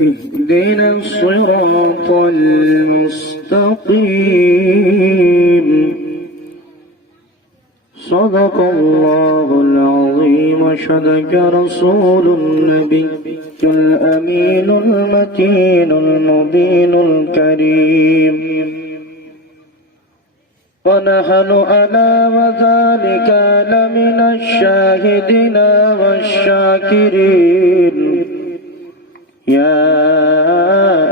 اهدنا الصراط المستقيم صدق الله العظيم وصدق رسول النبي الأمين المتين المبين الكريم ونحن على ذلك لمن الشاهدين والشاكرين يا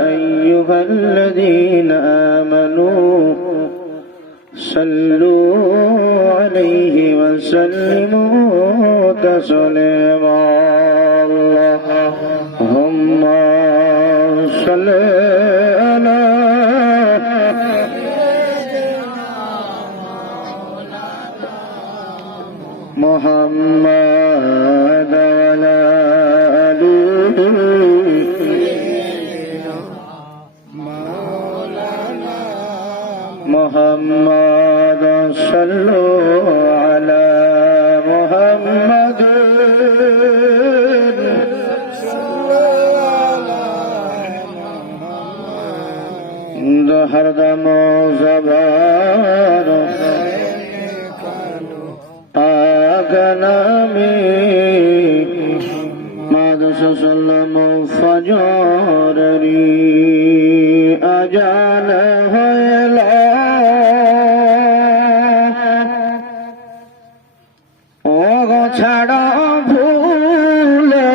أيها الذين آمنوا صلوا عليه وسلموا تسليما اللهم صل على محمد وعلى آله محمد صلوا على محمد हर दम ज़बान आगना में मादसल्लम फजरी अजान होयला ओ छाड़ा भूलेर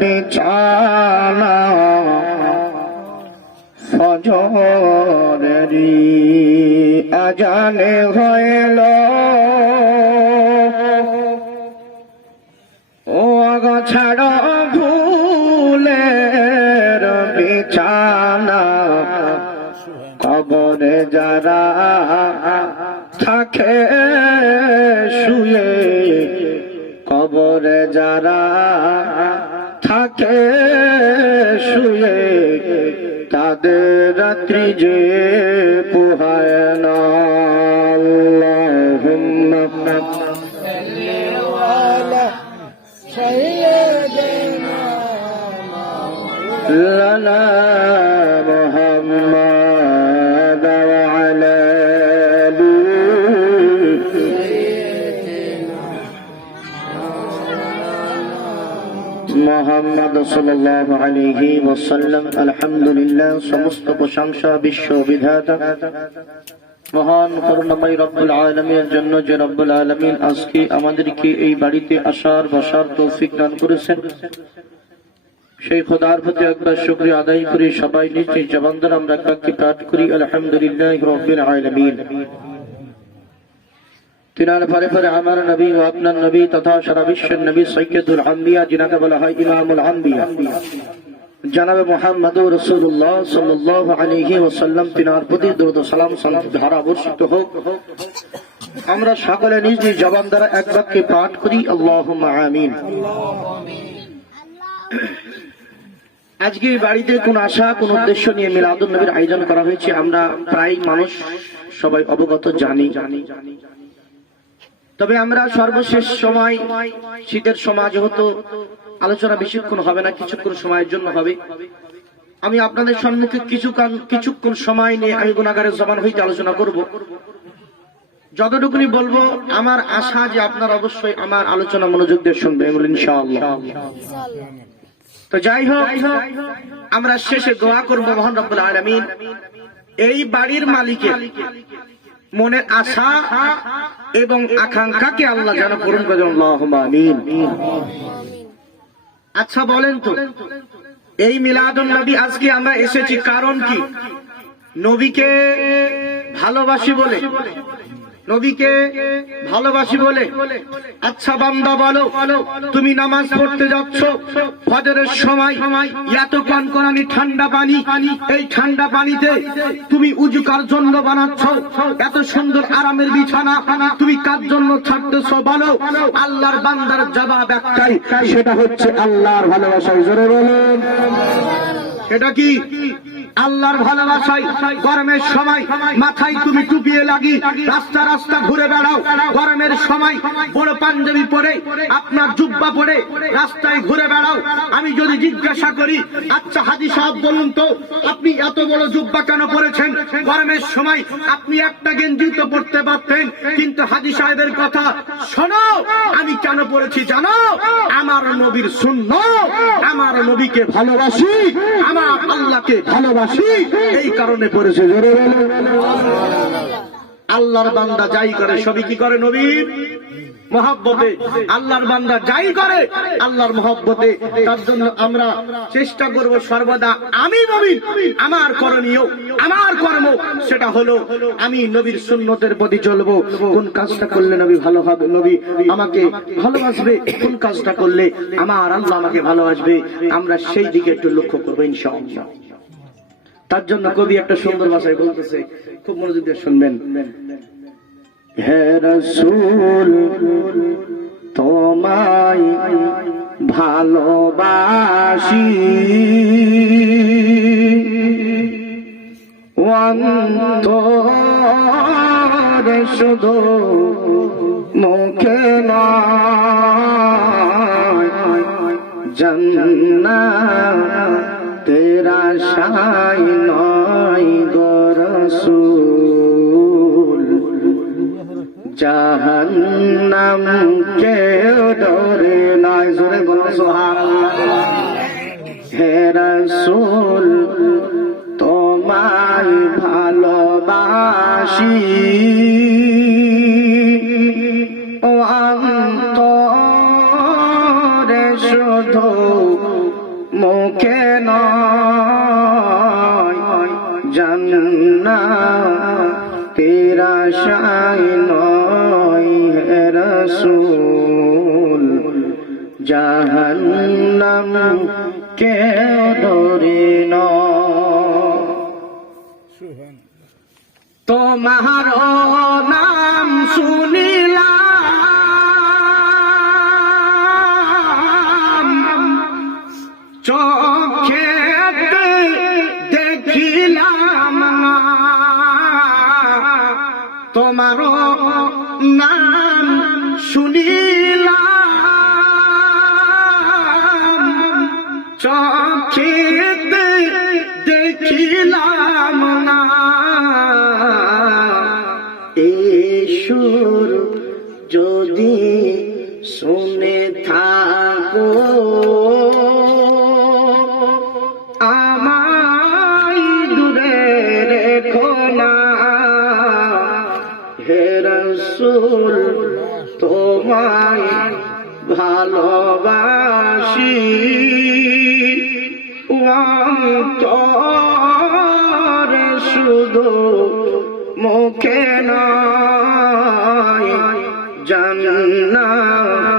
बिछाना ফজরেরি আজানে হইল ও ছাড়া ভুলের বিছানা কবরে যারা থাকে শুয়ে কবরে যারা থাকে শুয়ে তাদের রাত্রি যে পোহায় না আল্লাহুম্মা সাল্লি আলা সাইয়্যিদিনা মাওলানা মুহাম্মাদ ওয়া আলা আলি সাইয়্যিদিনা মুহাম্মদ সাল্লাল্লাহু আলাইহি ওয়াসাল্লাম আলহামদুলিল্লাহ সমস্ত প্রশংসা বিশ্ব বিধাতা মহান করুণাময় রব্বুল আলামিনের জন্য যে রব্বুল আলামিন আজকে আমাদেরকে এই বাড়িতে আসার বসার তৌফিক দান করেছেন সেই খোদার প্রতি একবার শুকরিয়া আদায় করি সবাই নিজ নিজ জবান দ্বারা আমরা একবারটি পাঠ করি আলহামদুলিল্লাহি রাব্বিল আলামিন তিনার পরে পরে আমার নবী ও আপনার নবী তথা সারা বিশ্বের নবী সৈয়দুল আম্বিয়া যিনাকে বলা হয় ইমামুল আম্বিয়া জনাবে মুহাম্মদুর রাসূলুল্লাহ সাল্লাল্লাহু আলাইহি ওয়াসাল্লাম তিনার প্রতি দরুদ ও সালাম ধারা বর্ষিত হোক আমরা সকলে নিজ নিজ জবান দ্বারা এক বাক্যে পাঠ করি আল্লাহুম্মা আমিন আজকে বাড়িতে কোন আশা কোন উদ্দেশ্য নিয়ে মিলাদুন নবীর আয়োজন করা হয়েছে আমরা প্রায় মানুষ সবাই অবগত জানি তবে আমরা সর্বশেষ সময় শীতের সমাজ হতো আলোচনা বেশিক্ষণ হবে না কিছুক্ষণ সময়ের জন্য হবে আমি আপনাদের সম্মুখে কিছুক্ষণ সময় নিয়ে আমি গুনাহগারের জবান হইতে আলোচনা করব যতটুকুনি বলবো আমার আশা যে আপনারা অবশ্যই আমার আলোচনা মনোযোগ দিয়ে শুনবেন ইনশাআল্লাহ তো যাই হোক আমরা শেষে দোয়া করব মহান রব্বুল আলামিন এই বাড়ির মালিকের মনের আশা এবং আকাঙ্ক্ষাকে আল্লাহ যেন পূরণ করে দেন আল্লাহুম্মা আমিন আচ্ছা বলেন তো এই মিলাদুন নবী আজকে আমরা এসেছি কারণ কি নবীকে ভালোবাসি বলে নবীকে ভালোবাসি বলে আচ্ছা বান্দা বলো তুমি নামাজ পড়তে যাচ্ছ ফজরের সময় এত কনকনানি ঠান্ডা পানি এই ঠান্ডা পানিতে তুমি উযু কার জন্য বানাচ্ছ এত সুন্দর আরামের বিছানা তুমি কার জন্য ছাড়তেছ বলো আল্লাহর বান্দার জবাব একটাই সেটা হচ্ছে আল্লাহর ভালোবাসা জোরে বলেন সেটা কি আল্লাহর ভালোবাসায় গরমের সময় মাথায় তুমি টুপিয়ে লাগি রাস্তা রাস্তা ঘুরে বেড়াও, গরমের সময় বড় পাঞ্জাবি পরে আপনার জুব্বা পরে রাস্তায় ঘুরে বেড়াও। আমি যদি জিজ্ঞাসা করি, আচ্ছা হাজী সাহেব বলুন তো, আপনি এত বড় জুব্বা কেন পরেছেন? গরমের সময় আপনি একটা গেঞ্জি তো পরতে পারতেন। কিন্তু হাজী সাহেবের কথা শোনো, আমি কেন পড়েছি জানো? আমার নবীর সুন্নাত, আমার নবীকে ভালোবাসি, আমার আল্লাহকে ভালোবাসি, এই কারণে পড়েছে। জোরে বলো। আল্লাহর বান্দা যাই করে সবই কি করে? নবীর মহব্বতে। আল্লাহর বান্দা যাই করে আল্লাহর মহব্বতে। তার জন্য আমরা চেষ্টা করব সর্বদা, আমি মুমিন, আমার করণীয়, আমার কর্ম সেটা হলো আমি নবীর সুন্নতের প্রতি চলবো। কোন কাজটা করলে নবী ভালো হবে, নবী আমাকে ভালোবাসবে, কোন কাজটা করলে আমার আল্লাহ আমাকে ভালোবাসবে, আমরা সেই দিকে একটু লক্ষ্য করবো ইনশাআল্লাহ। তার জন্য কবি একটা সুন্দর ভাষায় বলতেছে, খুব মনোযোগ দিয়ে শুনবেন। হে রাসূল তোমায় ভালোবাসি, অন্তরে শুধু মুখে নয়, জান্নাতের আশায় নয় গো রাসূল, জাহান্নাম কেউ ডরে নাই। জোরে বলো সুবহানাল্লাহ। হে রাসূল তোমায় ভালোবাসি, অন্তরে শুধু মুখে নয়, জান্নাতের আশায় নয় হে রাসূল, জাহান্নাম কেউ ডরে না। তোমার নাম শুনিলাম, চোখে দেখিলাম না, তোমার নাম শুনিলাম, চোখে দেখিলাম না, সুর যদি শুনে থাকো আমায় দূরে রেখো না। হে রাসূল তোমায় ভালোবাসি, অন্তরে শুধু মুখে নয়, জান্নাতের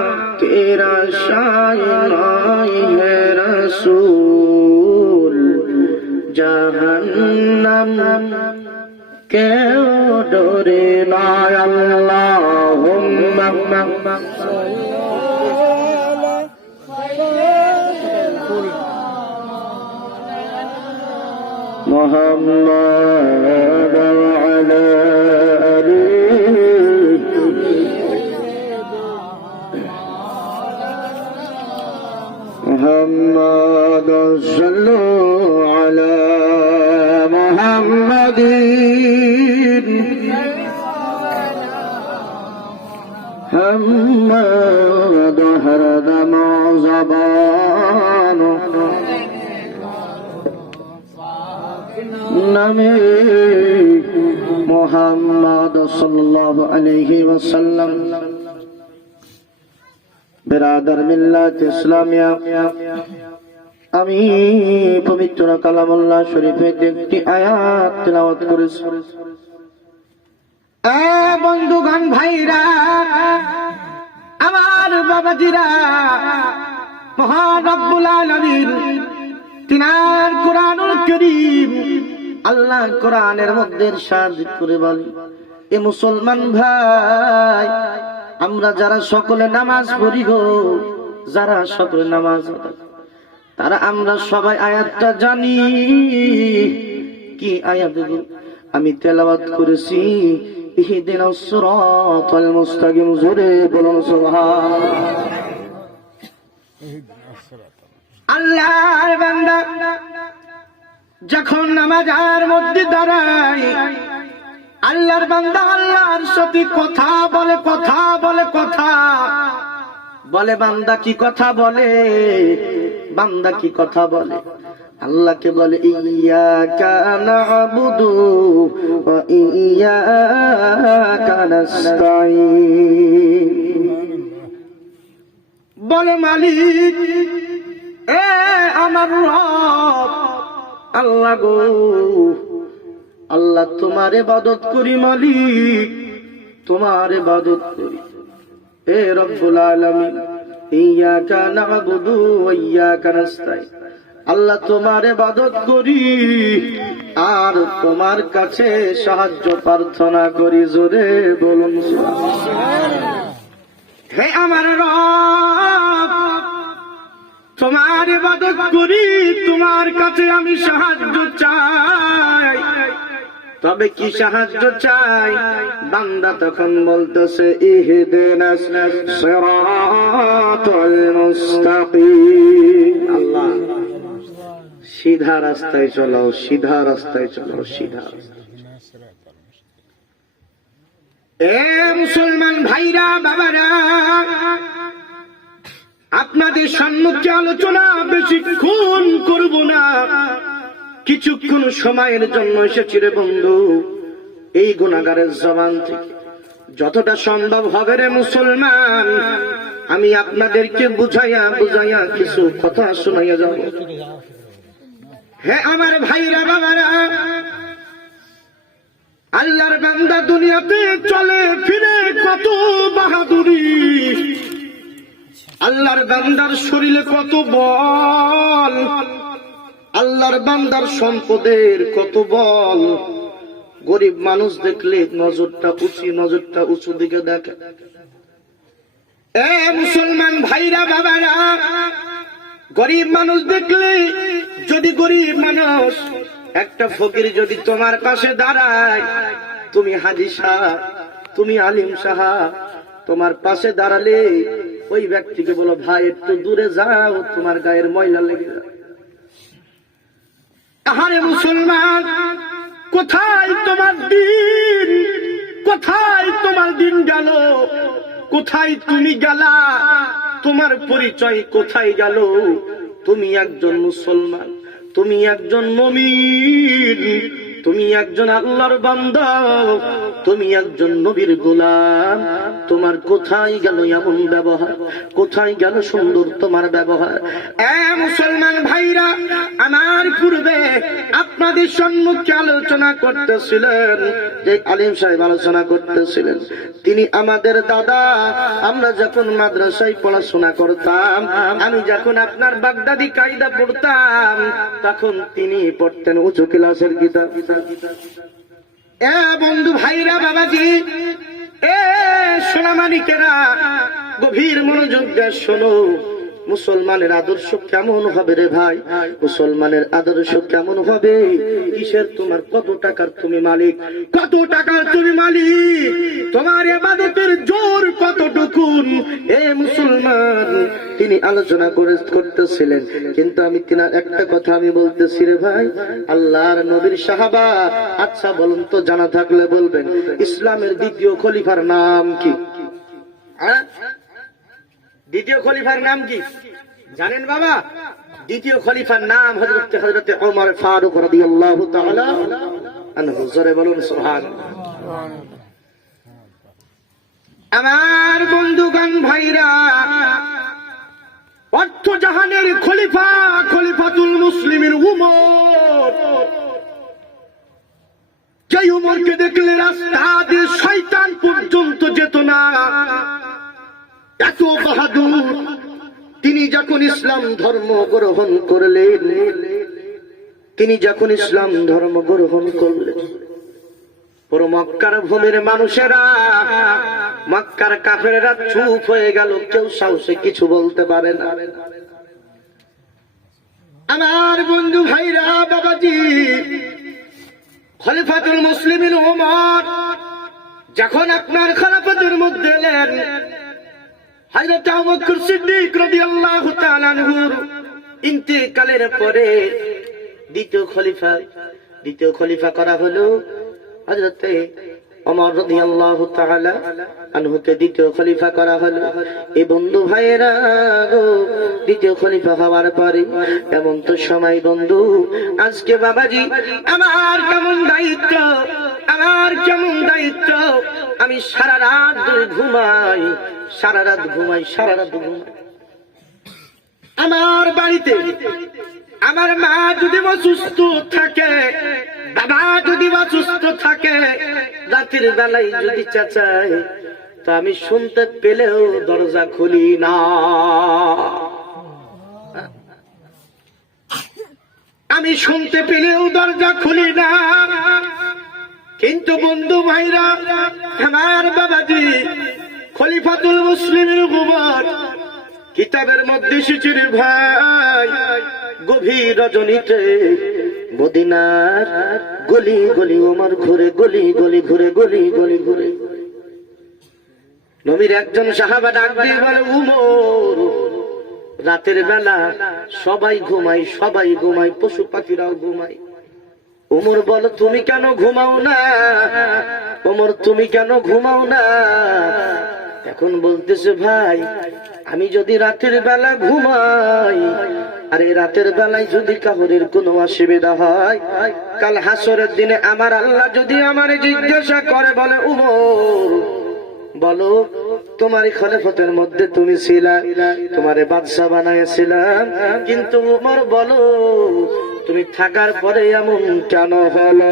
আশায় নয় হে রাসূল, জাহান্নাম কেউ ডরে না। আল্লাহুম্মা মুহাম্মাদ আলা محمد صلوا على محمد محمد هردم زبان نمی محمد صلى الله عليه وسلم বিরাদার মিল্লাত ইসলামিয়া, আমি পবিত্র কালামুল্লাহ শরীফের একটি আয়াত তেলাওয়াত করেছি। বন্ধুগণ, ভাইরা, আমার বাবাজিরা, মহান রব্বুল আলামিন তিনার কোরআনুল কারীম, আল্লাহ কোরআনের মধ্যে ইরশাদ করে বলে, এ মুসলমান ভাই, আমরা যারা সকলে নামাজ পড়ি গো, যারা সকলে নামাজ তারা আমরা সবাই আয়াতটা জানি। কি আয়াতগুলো আমি তেলাওয়াত করেছি। ইহদিনাস সিরাতাল মুস্তাকিম, জোরে বলুন সুবহানাল্লাহ। আল্লাহর বান্দা যখন নামাজের মধ্যে দাঁড়ায়, আল্লাহর বান্দা আল্লাহর সাথে কথা বলে, কথা বলে, কথা বলে। বান্দা কি কথা বলে? বান্দা কি কথা বলে? আল্লাহকে বলে ইয়্যাকা না'বুদু ওয়া ইয়্যাকা নাস্তাঈন। বলে মালিক, এ আমার রব আল্লাহ গো, আল্লাহ তোমার ইবাদত করি মালিক, তোমার ইবাদত করি। এ রব্বুল আলামিন, ইয়্যাকা না'বুদু ওয়া ইয়্যাকা নাস্তাঈন, আল্লাহ তোমার ইবাদত করি আর তোমার কাছে সাহায্য প্রার্থনা করি। জোরে বলুন সুবহানাল্লাহ। হে আমার রব, তোমার ইবাদত করি, তোমার কাছে আমি সাহায্য চাই। তবে কি সাহায্য চাই? বান্দা তখন বলতেছে ইহদিনাস সিরাতাল মুস্তাকিম, আল্লাহ সিধা রাস্তায় চলো, সিধা রাস্তায় চলো, সিধা রাস্তায়। এ মুসলমান ভাইরা বাবারা, আপনাদের সম্মুখে আলোচনা বেশিক্ষণ করব না, কিছুক্ষণ সময়ের জন্য এসেছি রে বন্ধু। এই গুনাহগারের জবান থেকে যতটা সম্ভব হবে রে মুসলমান, আমি আপনাদেরকে বুঝাইয়া বুঝাইয়া কিছু কথা শোনাইয়া যাব। হে আমার ভাইরা বাবারা, আল্লাহর বান্দা দুনিয়াতে চলে ফিরে কত বাহাদুরি, আল্লাহর বান্দার শরীরে কত বল, আল্লাহর বান্দার সম্পদের কত বল। গরিব মানুষ দেখলে নজরটা উঁচু দিকে দেখে। এ মুসলমান ভাইরা বাবারা, গরিব মানুষ দেখলে, যদি গরিব মানুষ একটা ফকির যদি তোমার পাশে দাঁড়ায়, তুমি হাজী সাহেব, তুমি আলিম সাহেব, তোমার পাশে দাঁড়ালে ওই ব্যক্তিকে বলো ভাই একটু দূরে যাও, তোমার গায়ের ময়লা লেগে যাবে। আহারে মুসলমান, কোথায় তোমার দিন? কোথায় তোমার দিন গেল? কোথায় তুমি গেলা? তোমার পরিচয় কোথায় গেল? তুমি একজন মুসলমান, তুমি একজন মুমিন, তুমি একজন আল্লাহর বান্দা, তুমি একজন নবীর গোলাম। তোমার কোথায় গেল এমন ব্যবহার? কোথায় গেল সুন্দর তোমার ব্যবহার? এ মুসলমান ভাইরা, আমার পূর্বে আপনাদের সম্মুখে আলোচনা করতেছিলেন, যে আলিম সাহেব আলোচনা করতেছিলেন, তিনি আমাদের দাদা। আমরা যখন মাদ্রাসায় পড়াশোনা করতাম, আমি যখন আপনার বাগদাদি কায়দা পড়তাম, তখন তিনি পড়তেন উঁচু ক্লাসের কিতাব। এ বন্ধু ভাইরা বাবাজি, এ সোনামানিকেরা, গভীর মনোযোগ দিয়ে শোনো। মুসলমানের আদর্শ কেমন হবে রে ভাই? মুসলমানের আদর্শ কেমন হবে? কিসের তোমার? কত টাকার তুমি মালিক? কত টাকার তুমি মালিক? তোমার ইবাদতের জোর কতটুকুন? এ মুসলমান, তিনি আলোচনা করতেছিলেন, কিন্তু আমি তিনার একটা কথা আমি বলতেছি রে ভাই, আল্লাহর নবীর সাহাবা। আচ্ছা বলুন তো, জানা থাকলে বলবেন, ইসলামের দ্বিতীয় খলিফার নাম কি? দ্বিতীয় খলিফার নাম কি জানেন বাবা? দ্বিতীয় খলিফার নাম হযরত ওমর ফারুক রাদিয়াল্লাহু তাআলা আনহু। জোরে বলুন সুবহানাল্লাহ। আমার বন্ধুগণ ভাইরা, অর্থ জাহানের খলিফা, খলিফাতুল মুসলিমিন উমর। যে উমরকে দেখলে রাস্তা দিয়ে শয়তান পর্যন্ত যেত না, এত বাহাদুর। তিনি যখন ইসলাম ধর্ম গ্রহণ করলেন, তিনি যখন ইসলাম ধর্ম গ্রহণ করলেন, পুরো মক্কার ভূমির মানুষেরা, মক্কার কাফেরেরা চুপ হয়ে গেল, কেউ সাহসে কিছু বলতে পারে না। আমার বন্ধু ভাইরা বাবাজি, খলিফাতুল মুসলিমিন ওমর যখন আপনার খেলাফতের মধ্যে এলেন, হযরত আবু বকর সিদ্দিক রাদিয়াল্লাহু তাআলা আনহুর ইন্তেকালের পরে দ্বিতীয় খলিফা করা হলো হযরত ওমর রাদিয়াল্লাহু তাআলা আনহুকে দ্বিতীয় খলিফা করা হলো। এই বন্ধু ভাইয়েরা গো, দ্বিতীয় খলিফা হওয়ার পরে এমন তো সময় বন্ধু, আজকে বাবাজি আমার কেমন দায়িত্ব, আমি সারা রাত ঘুমাই, আমার বাড়িতে আমার মা যদি অসুস্থ থাকে, বাবা যদি অসুস্থ থাকে, রাতের বেলায় যদি চেঁচায় তো আমি শুনতে পেলেও দরজা খুলি না। কিন্তু বন্ধু ভাইরা, আমার বাবাজি খলিফাতুল মুসলিমিন ওমর কিতাবের মধ্যে এসেছে রে ভাই, গভীর রজনীতে মদিনার গলি গলি ওমর ঘুরে, ঘুরে নবীর একজন সাহাবা ডাক দিয়ে বলে, উমর রাতের বেলা সবাই ঘুমায়, পশু পাখিরাও ঘুমায়। উমর বল, তুমি কেন ঘুমাও না? এখন বলতেছে, ভাই আমি যদি রাতের বেলা ঘুমাই, আর এই রাতের বেলায় যদি কাহরের কোনো অসুবিধা হয়, কাল হাসরের দিনে আমার আল্লাহ যদি আমারে জিজ্ঞাসা করে, বলে উমর বলো তোমার খলিফতের মধ্যে তুমি ছিলা, তোমারে বাদশা বানাইছিলাম, কিন্তু উমর বলো তুমি থাকার পরে এমন কেন হলো?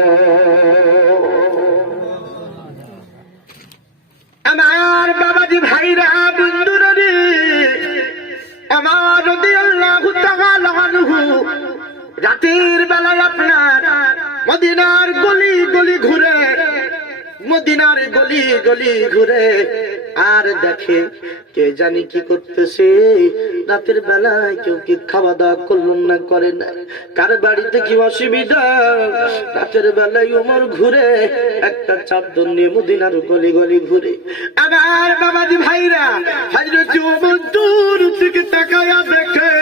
আমার বাবাজি ভাইরা, বন্ধুরা রে, আমার রাদিয়াল্লাহু তাআলা আনহু রাতের বেলায় আপনার মদিনার গলি গলি ঘুরে আর দেখে কে জানি কি করতেছে। রাতের বেলায় কেউ কি খাওয়া দাওয়া করলেন না, করে না, কার বাড়িতে কি অসুবিধা, রাতের বেলায় ওমর ঘুরে একটা চাদর নিয়ে মদিনার গলি ঘুরে। আমার বাবাজি ভাইরা, হযরত ওমর দূর থেকে তাকায়া দেখে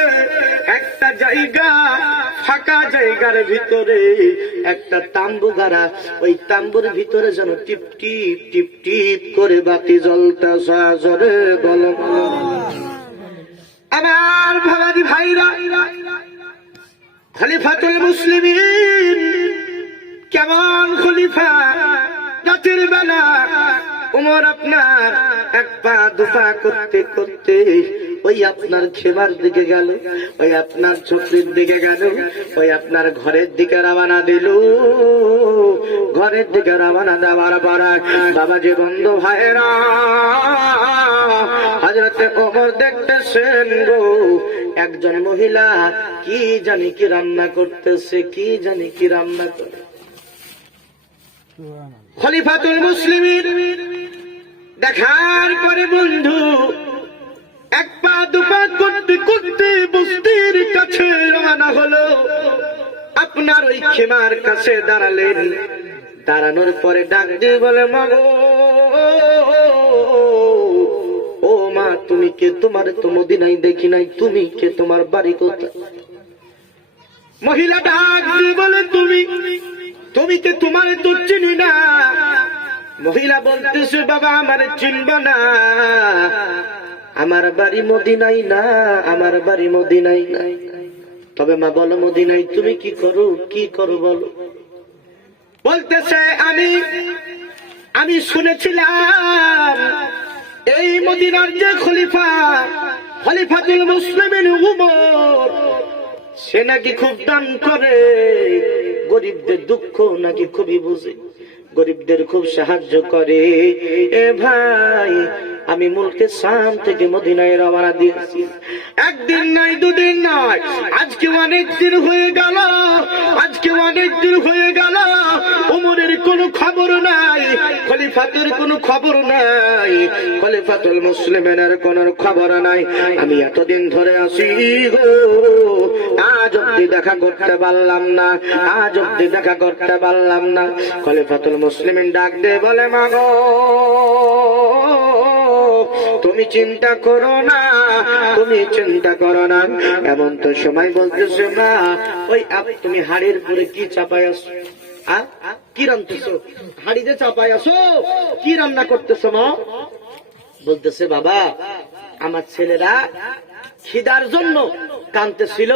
একটা জায়গা, ফাঁকা জায়গার ভিতরে একটা তাম্বু গাড়া, ওই তাম্বুর ভিতরে যেন টিপ টিপ করে বাতি জ্বলতেছে। জোরে বলো। আমার বাবাজি ভাইরা, খলিফাতুল মুসলিমিন কেমন খলিফা, রাতের বেলা ওমর আপনার এক পা দুপা করতে ওই আপনার খেমার দিকে গেল, ওই আপনার চোখের দিকে গেল, ওই আপনার ঘরের দিকে রওনা দিল। ঘরের দিকে রওনা দেওয়ার পর বাবাজি বন্ধু ভাইরা, হযরত ওমর দেখতেছেন গো একজন মহিলা কি জানি কি রান্না করতেছে, খলিফাতুল মুসলিমিন দেখার পরে বন্ধু এক পা দুপা করতে বস্তির কাছে রওনা হলো। আপনার ওই খেমার কাছে দাঁড়ালেন, দাঁড়ানোর পরে ডাক দিয়ে বলে, মা গো, ও মা তুমি কে? তোমার তো মদিনায় দেখি নাই, তুমি কে? তোমার বাড়ি কোথায়? মহিলা ডাক দিয়ে বলে, তুমি কে? তোমার তো চিনি না। মহিলা বলতেছে, বাবা আমার চিনব না, আমার বাড়ি মদিনায় না। তবে মা বলো মদিনায় তুমি কি করো বলো। বলতেছে, আমি শুনেছিলাম এই মদিনার যে খলিফাতুল মুসলিমিন ওমর, সে নাকি খুব দান করে, গরিবদের দুঃখ নাকি খুবই বুঝে, গরিবদের খুব সাহায্য করে। এ ভাই, আমি মুলকে শাম থেকে মদিনায় রওনা দিয়েছি, একদিন নয় দুদিন নয়, আজকে অনেক দিন হয়ে গেল। ওমরের কোনো কোনো খবর নাই, খলিফাতের কোনো খবর নাই, খলিফাতুল মুসলিমিনের কোনো খবর নাই। আমি এতদিন ধরে আসি গো, আজ অব্দি দেখা করতে পারলাম না, আজ অব্দি দেখা করতে পারলাম না। খলিফাতুল মুসলিমিন ডাক দিয়ে বলে, মা গো তুমি চিন্তা করো না, তুমি চিন্তা করো না। এমন তো সময় বলতেছে না, ওই তুমি হাড়ির পরে কি চাপাই আসো, কি রান্নতেছো, হাড়িতে চাপাই আসো, কি রান্না করতেছো মা? বলতেছে, বাবা আমার ছেলেরা খিদার জন্য কাঁদতেছিল,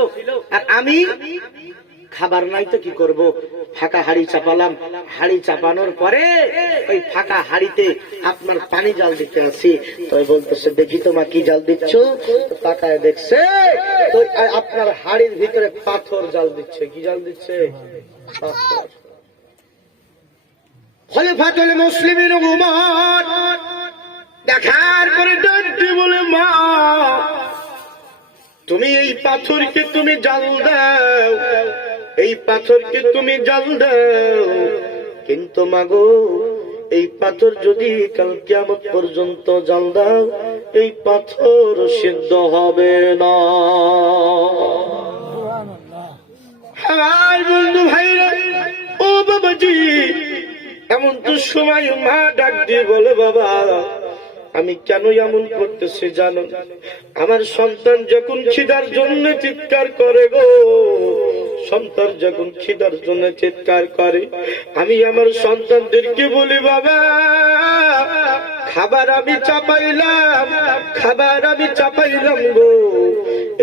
আর আমি খাবার নাই তো কি করব, ফাঁকা হাড়ি চাপালাম। হাড়ি চাপানোর পরে ওই ফাঁকা হাড়িতে আপনার পানি জাল দিতে আছি। তো বলতেছে, দেখি তোমা কি জাল দিচ্ছ? তাকায় দেখছে তো আপনার হাড়ির ভিতরে পাথর জাল দিচ্ছে। কি জাল দিচ্ছে? পাথর। খলিফাতুল মুসলিমিন উমর দেখার পরে ডাকতে বলে, মা তুমি এই পাথরকে তুমি জাল দাও, এই পাথরকে তুমি জাল দাও, কিন্তু মাগো এই পাথর যদি কাল কিয়ামত পর্যন্ত জাল দাও, এই পাথর সিদ্ধ হবে না। আমার বন্ধু ভাইরা, ও বাবাজি, এমন তো সময় মা ডাক দিয়ে বলে, বাবা আমি কেন এমন করতেছি জানো? আমার সন্তান যখন খিদার জন্য চিৎকার করে গো, সন্তান যখন খিদার জন্য চিৎকার করে, আমি আমার সন্তানদেরকে বলি, বাবা খাবার আমি চাপাইলাম, খাবার আমি চাপাইলাম গো,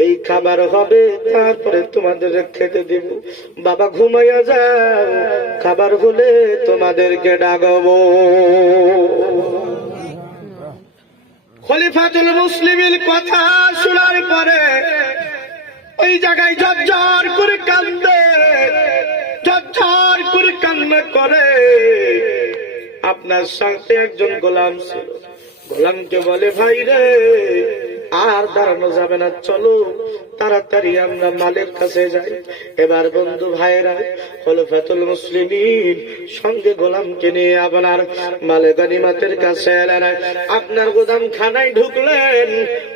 এই খাবার হবে তারপরে তোমাদের খেতে দেব। বাবা ঘুমাইয়া যাও, খাবার হলে তোমাদেরকে ডাকবো। খলিফাতুল মুসলিমিন কথা শোনার পরে ওই জায়গায় ঝরঝর করে কান্দে, ঝরঝর করে কান্না করে। আপনার সাথে একজন গোলাম ছিল, গোলামকে বলে, ভাই রে আর দাঁড়ানো যাবে না, চলো তাড়াতাড়ি আমরা মালের কাছে যাই। এবার বন্ধু ভাইরা, খলিফাতুল মুসলিমিন সঙ্গে গোলামকে নিয়ে আপনার মালে গনিমতের কাছে এলেন। আপনার গোদাম খানায় ঢুকলেন।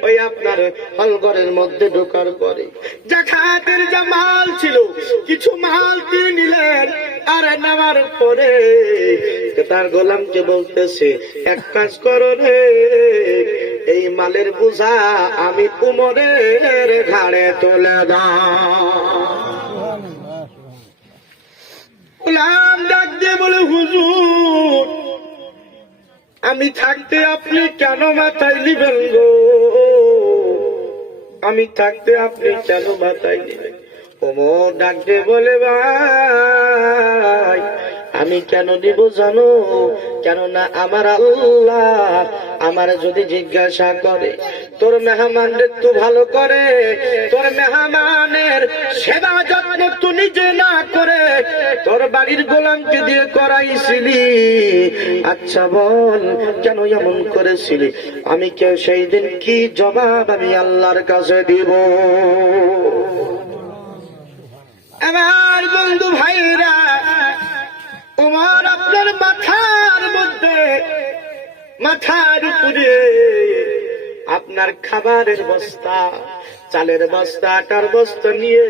ওই আপনার হলঘরের মধ্যে ঢোকার পরে জাকাতের যা মাল ছিল কিছু মাল কিনে নিলেন, আর নেওয়ার পরে তার গোলামকে বলতেছে, এক কাজ করো রে, এই মালের বোঝা আমি উমরের ঘাড়ে তুলে দাও। গোলাম ডাক দিয়ে বলে, হুজুর আমি থাকতে আপনি কেন মাথায় নিবেন গো, আমি থাকতে আপনি কেন মাথায় নিবেন? ওমর ডাক দিয়ে বলে, ভাই আমি কেন নিব জানো? কেননা আমার আল্লাহ আমার যদি জিজ্ঞাসা করে, তোর মেহমানদের তো ভালো করে, তোর মেহমানের সেবা যত্ন তো নিজে না করে তোর বাড়ির গোলামকে দিয়ে করাইছিলি, আচ্ছা বল কেন এমন করেছিলি? আমি কে সেই দিন কি জবাব আমি আল্লাহর কাছে দিব? আমার বন্ধু ভাইরা, তোমার আপনার মাথার মধ্যে, মাথার উপরে আপনার খাবারের বস্তা, চালের বস্তা, আটার বস্তা নিয়ে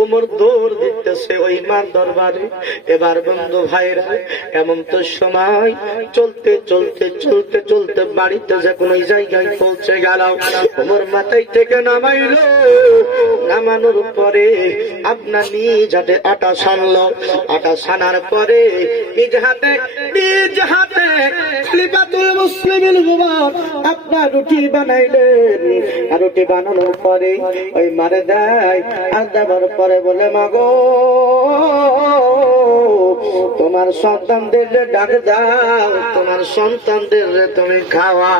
ওমর দৌড় দিতেছে ওই মার দরবারে। এবার বন্ধু ভাইরা, এমন তো সময় চলতে চলতে চলতে চলতে বাড়িতে যখন ওই জায়গায় পৌঁছে গেল, ওমর মাথায় থেকে নামাইল। নামানোর পরে আপনার নিজ হাতে আটা সানলো, আটা সানার পরে নিজ হাতে খলিফাতুল মুসলিমিন আপনার রুটি বানাইলেন। আর রুটি বানানোর পরে ওই মারে দেয়, আর দেওয়ার পরে বলে, মাগো তোমার সন্তানদের ডাক দাও, তোমার সন্তানদের তুমি খাওয়া।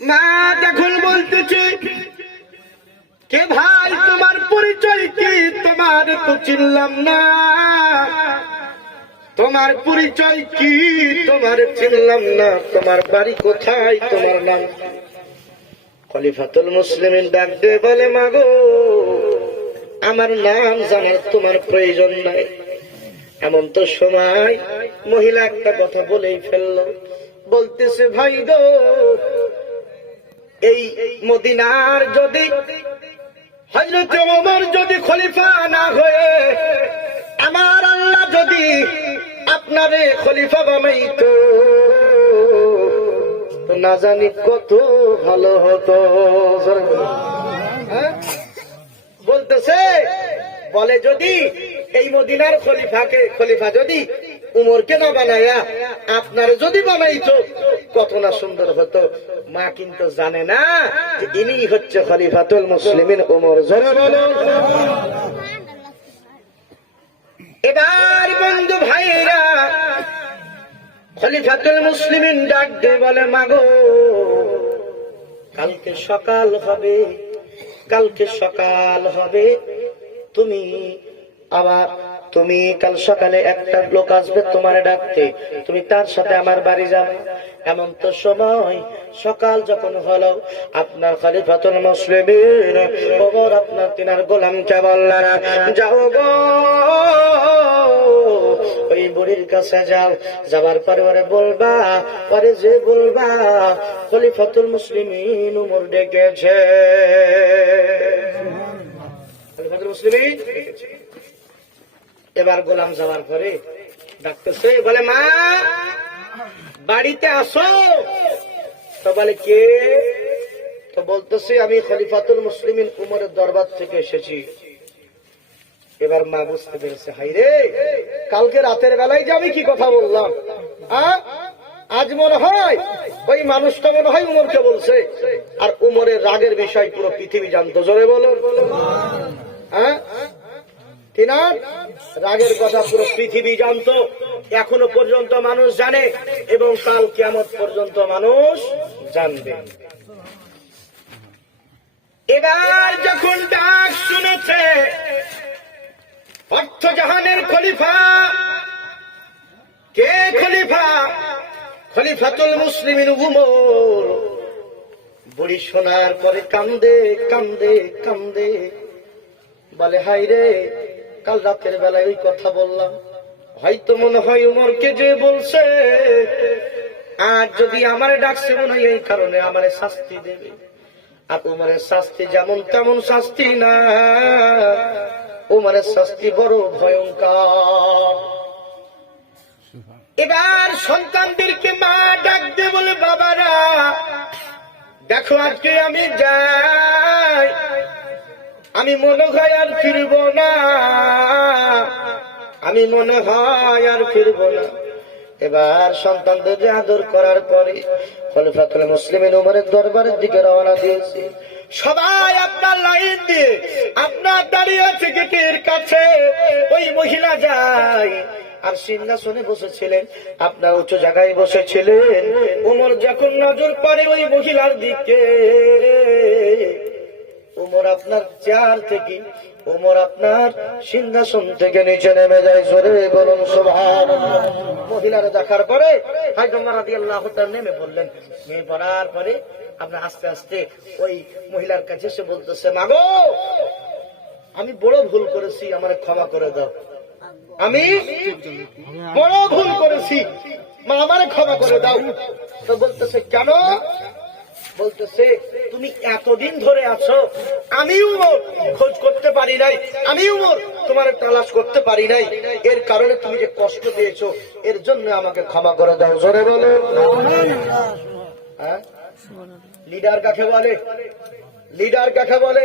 মা যখন বলতেছে, কে ভাই তোমার পরিচয় কি? তোমার তো চিনলাম না, তোমার পরিচয় কি? তোমার চিনলাম না, তোমার বাড়ি কোথায়, তোমার নাম? খলিফাতুল মুসলিমিন ডাক দিয়ে বলে, মাগো আমার নাম জানার তোমার প্রয়োজন নাই। এমন তো সময় মহিলা একটা কথা বলেই ফেললো, বলতেছে ভাই গো, এই মদিনার যদি হযরত ওমর যদি খলিফা না হয়ে আমার আল্লাহ যদি আপনারে খলিফা বানাইতো তো না জানি কত ভালো হতো। বলতেছে, বলে যদি এই মদিনার খলিফা যদি উমরকে না বানায়া আপনার যদি বানাইতো কত না সুন্দর হতো। মা কিন্তু জানে না যে ইনি হচ্ছে খলিফাতুল মুসলিমিন উমর। এবার বন্ধু ভাইরা খলিফাতুল মুসলিমিন ডাক দিয়ে বলে, মাগো কালকে সকাল হবে, কালকে সকাল হবে, তুমি কাল সকালে একটা লোক আসবে তোমার ডাকতে, তুমি তার সাথে আমার বাড়ি যাবে। এমন তো সময় সকাল যখন হলো আপনার খলিফাতুল মুসলিমিন ওমর আপনার তিনার গোলামকে বললেন, যাও গো ওই বুড়ির কাছে যাও, যাবার পরে ওরে বলবা, পরে যে বলবা খলিফাতুল মুসলিমিন উমর ডেকেছে, খলিফাতুল মুসলিমিন ডেকেছে। এবার গোলাম যাওয়ার পরে ডাকতেছে, বলে মা বাড়িতে আসো। তো বলে কে? তো বলতেছে আমি খলিফাতুল মুসলিমিন উমরের দরবার থেকে এসেছি। এবার মা বুঝতে পেরেছে, হাই রে, কালকে রাতের বেলায় যে আমি কি কথা বললাম, আজ মনে হয় ওই মানুষটা মনে হয় উমরকে বলছে। আর উমরের রাগের বিষয় পুরো পৃথিবী জানতো। জোরে বলো, তিনার রাগের কথা পুরো পৃথিবী জানতো, এখনো পর্যন্ত মানুষ জানে এবং কাল কিয়ামত পর্যন্ত মানুষ জানবে। এবার যখন ডাক শুনেছে অর্থ জাহানের খলিফা, কে খলিফা? খলিফাতুল মুসলিমিন উমর। বুড়ি শোনার পরে কান্দে কান্দে কান্দে, বলে হাই রে, কাল রাতের বেলায় ওই কথা বললাম, হয়তো মনে হয় উমরকে যে বলছে, আর যদি আমার ডাকছে মনে হয় এই কারণে আমার শাস্তি দেবে। আর উমরের শাস্তি যেমন তেমন শাস্তি না, উমরের শাস্তি বড় ভয়ঙ্কর। এবার সন্তানদেরকে মা ডাক দিয়ে বলে, বাবারা দেখো আজকে আমি যাই, আমি মনে হয় আর ফিরব না, আমি মনে হয় আর ফিরব না। এবার সন্তানদের আদর করার পরে খলিফাতুল মুসলিমিন উমরের দরবারের দিকে রওনা দিয়েছে। সবাই আপনার লাইন দিয়ে আপনার দাঁড়িয়ে আছে গেটের কাছে। ওই মহিলা যায় আর সিংহাসনে বসেছিলেন, আপনার উচ্চ জায়গায় বসেছিলেন। উমর যখন নজর পড়ে ওই মহিলার দিকে, উমর আপনার চেয়ার থেকে, উমর আপনার সিংহাসন থেকে নিচে নেমে যায়। জোরে বলুন সুবহানাল্লাহ। মহিলারা দেখার পরে হায়দার রাদিয়াল্লাহু তাআলা নেমে পড়লেন। নেমে পড়ার পরে আপনার আস্তে আস্তে ওই মহিলার কাছে এসে বলতেছে, মাগো আমি বড় ভুল করেছি, আমারে ক্ষমা করে দাও, আমি বড় ভুল করেছি, মা আমারে ক্ষমা করে দাও। তো বলতেছে কেন? বলতেছে তুমি এতদিন ধরে আছো, আমি উমর খোঁজ করতে পারি নাই, আমি উমর তোমার তালাশ করতে পারি নাই, এর কারণে তুমি যে কষ্ট দিয়েছো এর জন্য আমাকে ক্ষমা করে দাও। জোরে বলো। লিডার কাকে বলে? লিডার কাকে বলে?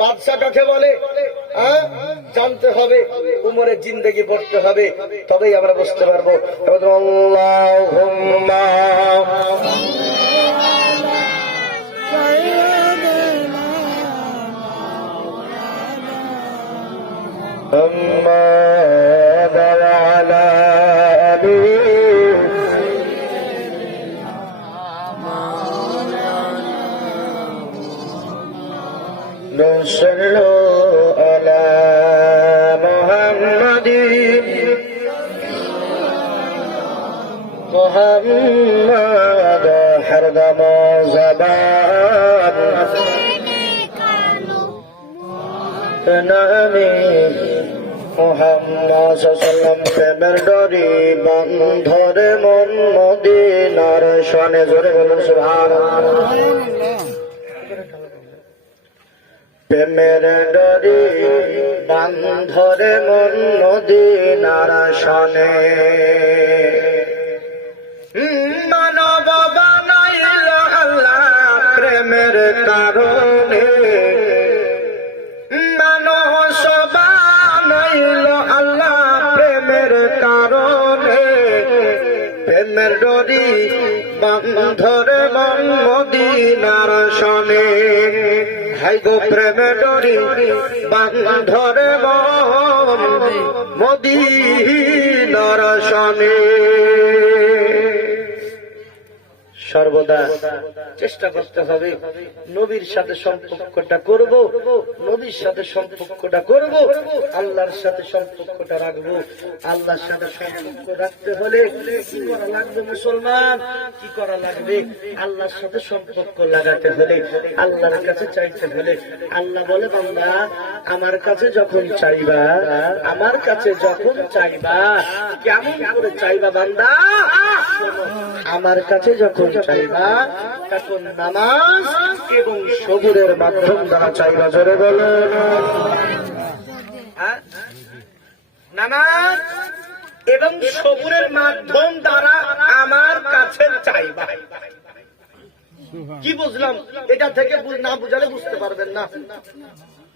বাদশা কাকে বলে? জানতে হবে, উমরের জিন্দেগি পড়তে হবে, তবেই আমরা বুঝতে পারবো। আল্লাহুম্মা محمد وعلى آله صلوا على محمد محمد حرم زبان নামে মুহাম্মদ সাল্লাল্লাহু আলাইহি প্রেমের ডরি বন্ধরে মন মদিনার শানে জোরে বলুন সুবহানাল্লাহ প্রেমের ডরি বন্ধরে মন মদিনার শানে মানব বানাইল আল্লাহ প্রেমের কারণে মানুষ বানাইল আল্লাহ প্রেমের কারণে প্রেমের ডরি বন্ধরে মন মদিনার শানে হাই গো প্রেমের ডরি বন্ধরে মন মদিনার শানে সর্বদা চেষ্টা করতে হবে নবীর সাথে সম্পর্কটা করব, নবীর সাথে সম্পর্কটা করব, আল্লাহর সাথে সম্পর্কটা রাখবো। আল্লাহর সাথে সম্পর্ক রাখতে হলে কি করা লাগবে মুসলমান? কি করা লাগবে? আল্লাহর সাথে সম্পর্ক লাগাতে হলে, আল্লাহর কাছে চাইতে হলে। আল্লাহ বলে বান্দা আমার কাছে যখন চাইবা, আমার কাছে যখন চাইবা, কেমন করে চাইবা বান্দা? আমার কাছে যখন চাইবা তখন নামাজ এবং সবুরের মাধ্যম দ্বারা চাইবা। জোরে বলো নামাজ এবং সবুরের মাধ্যম দ্বারা আমার কাছে চাইবা। কি বুঝলাম? এটা থেকে না বুঝালে বুঝতে পারবেন না।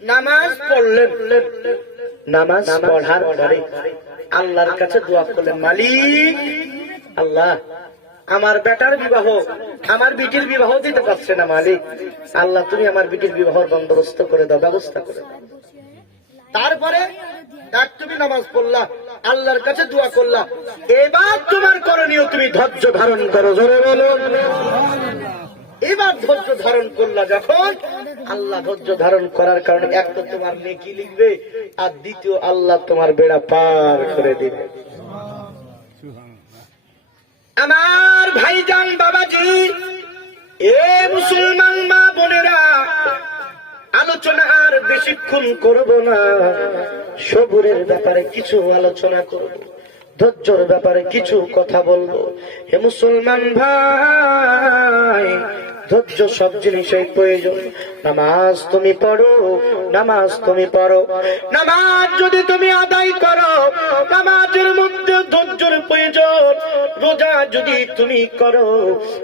নামাজ পড়লেন, নামাজ পড়ার পরে আল্লাহর কাছে দোয়া করলেন, মালিক আল্লাহ আমার বেটার বিবাহ, আমার বিটির বিবাহ দিতে পারছে না মালিক, আল্লাহ তুমি আমার বিটির বিবাহের বন্দোবস্ত করে দাও, ব্যবস্থা করে দাও। তারপরে তুমি নামাজ পড়লা, আল্লাহর কাছে দোয়া করলা, এবার তোমার করণীয় তুমি ধৈর্য ধারণ করো। জোরে বলো এবার ধৈর্য ধারণ করলা যখন, আল্লাহ ধৈর্য ধারণ করার কারণে এক তো তোমার নেকি লিখবে, আর দ্বিতীয় আল্লাহ তোমার বেড়া পার করে দিবে। আমার ভাইজান বাবাজি, এ মুসলমান মা বোনেরা, আলোচনা আর বেশিক্ষণ করব না। সবুরের ব্যাপারে কিছু আলোচনা করব, ধৈর্যের ব্যাপারে কিছু কথা বলবো। হে মুসলমান ভাই, ধৈর্য সব জিনিসের প্রয়োজন। নামাজ তুমি পড়ো, নামাজ তুমি পড়ো, নামাজ যদি তুমি আদায় করো, নামাজের মধ্যে ধৈর্যের প্রয়োজন। রোজা যদি তুমি করো,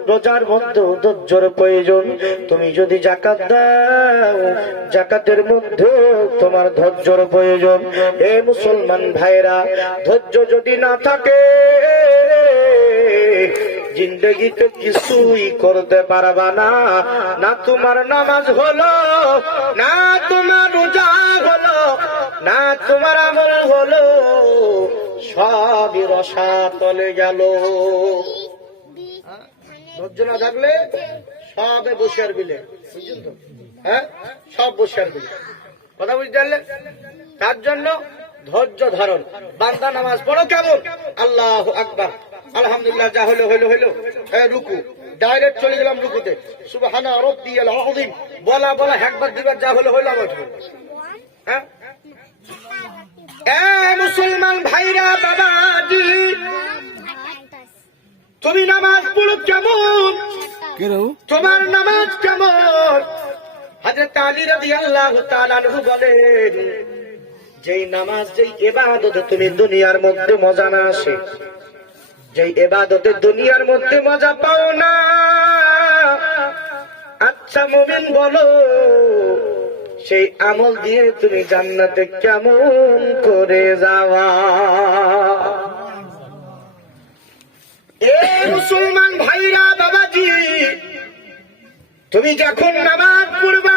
রোজার মধ্যে ধৈর্যের প্রয়োজন। তুমি যদি যাকাত দাও, যাকাতের মধ্যে তোমার ধৈর্যের প্রয়োজন। হে মুসলমান ভাইরা, ধৈর্য যদি না থাকে জিন্দগিতে কিছুই করতে পারবা না। না তোমার নামাজ হলো, না তোমার রোজা হলো, না তোমার আমল হলো, সবই রসাতলে গেল। ধৈর্য না থাকলে সবে বসিয়ার বিলে, বুঝছেন তো? হ্যাঁ, সব বসিয়ার বিলে। কথা বুঝতে পারলে? তার জন্য ধৈর্য ধারণ। বান্দা নামাজ পড়ো কেমন? আল্লাহু আকবার, আলহামদুলিল্লাহ, যা হলো হলো হলো। রুকু, ডাইরেক্ট চলে গেলাম রুকুতে। সুবহানা রাব্বিয়াল আযীম বলা বলা একবার দুবার যা হলো হলো আবার। হ্যাঁ, এ মুসলমান ভাইরা বাবাজি, তুমি নামাজ পড়ো কেমন? তোমার নামাজ কেমন? হযরত আলী রাদিয়াল্লাহু তাআলা আনহু বলেন, যেই নামাজ, যেই ইবাদতে তুমি দুনিয়ার মধ্যে মজা না আসে, যেই ইবাদতে দুনিয়ার মধ্যে মজা পাও না, আচ্ছা মুমিন বলো সেই আমল দিয়ে তুমি জান্নাতে কেমন করে যাওয়া? এ মুসলমান ভাইরা বাবাজি, তুমি যখন নামাজ পড়বা,